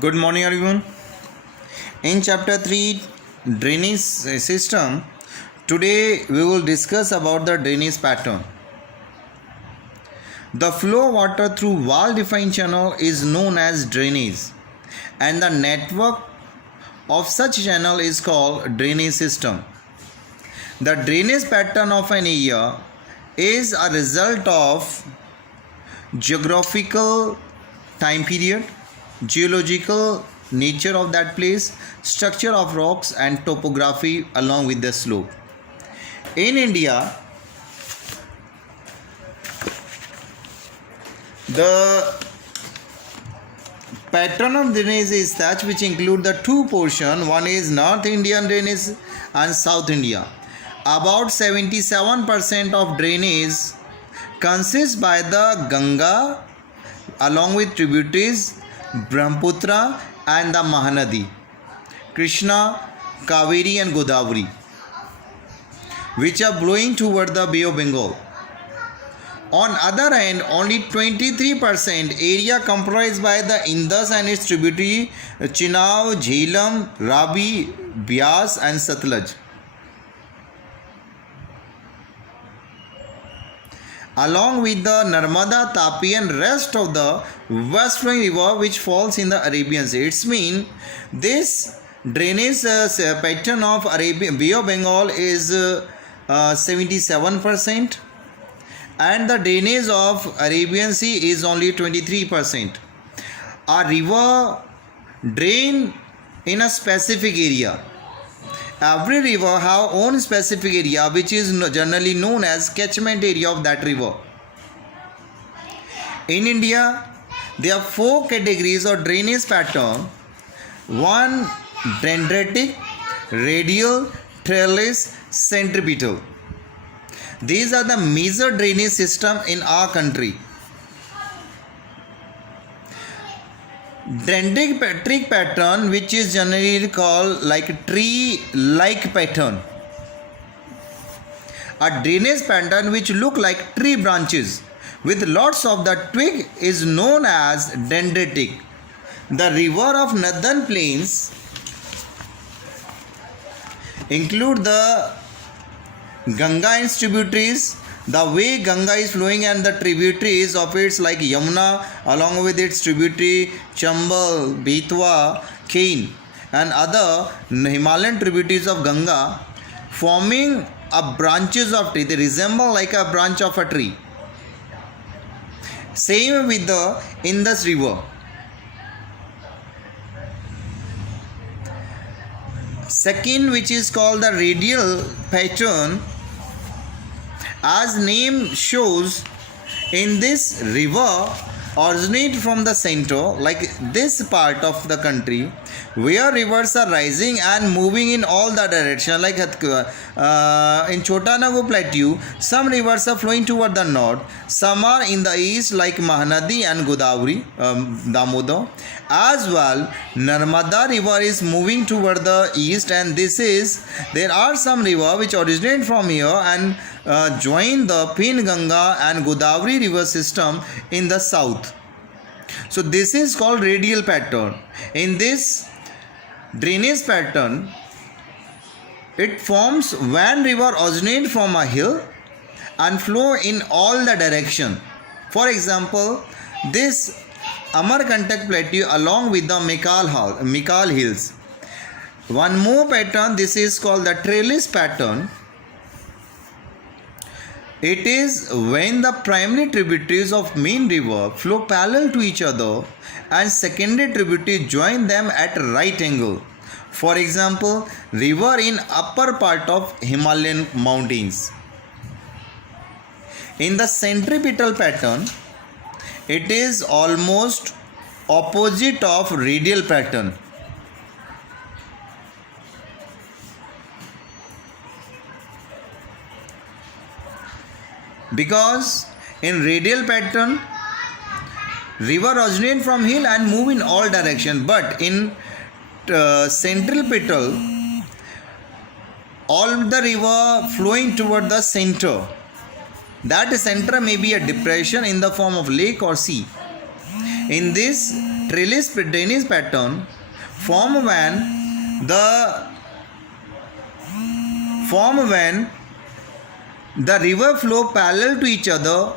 Good morning, everyone. In chapter 3, drainage system, today we will discuss about the drainage pattern. The flow of water through wall-defined channel is known as drainage, and the network of such channel is called drainage system. The drainage pattern of an area is a result of geographical time period, geological nature of that place, structure of rocks, and topography along with the slope. In India, the pattern of drainage is such which include the two portions. One is North Indian drainage and South India. About 77% of drainage consists by the Ganga along with tributaries Brahmaputra and the Mahanadi, Krishna, Kaveri and Godavari, which are flowing toward the Bay of Bengal. On other hand, only 23% area comprised by the Indus and its tributary Chenab, Jhelum, Ravi, Beas and Satluj. Along with the Narmada, Tapi and rest of the west flowing river which falls in the Arabian Sea. It means this drainage pattern of Bay of Bengal is 77% and the drainage of Arabian Sea is only 23%. A river drain in a specific area. Every river have own specific area which is generally known as catchment area of that river. In India, there are four categories of drainage pattern. One, dendritic, radial, trellis, centripetal. These are the major drainage system in our country. Dendritic pattern, which is generally called like tree-like pattern. A drainage pattern which look like tree branches with lots of the twig is known as dendritic. The river of northern plains include the Ganga and its tributaries. The way Ganga is flowing and the tributaries of its like Yamuna along with its tributary Chambal, Betwa, Kain and other Himalayan tributaries of Ganga forming a branches of tree. They resemble like a branch of a tree. Same with the Indus river. Second, which is called the radial pattern, as name shows, in this river originate from the center, like this part of the country where rivers are rising and moving in all the direction. Like in Chota Nagpur Plateau, some rivers are flowing toward the north, some are in the east like Mahanadi and Godavari, Damodar. As well, Narmada river is moving toward the east, and there are some river which originate from here and join the Pen-Ganga and Godavari river system in the south. So this is called radial pattern. In this drainage pattern, it forms when river originate from a hill and flow in all the direction. For example, this Amarkantak Plateau along with the Mikal Hills. One more pattern, this is called the trellis pattern. It is when the primary tributaries of main river flow parallel to each other and secondary tributaries join them at right angle. For example, river in upper part of Himalayan mountains. In the centripetal pattern, it is almost opposite of radial pattern. Because in radial pattern, river originate from hill and move in all direction, but in centripetal, all the river flowing toward the center. That center may be a depression in the form of lake or sea. In this trellis drainage pattern form when the river flow parallel to each other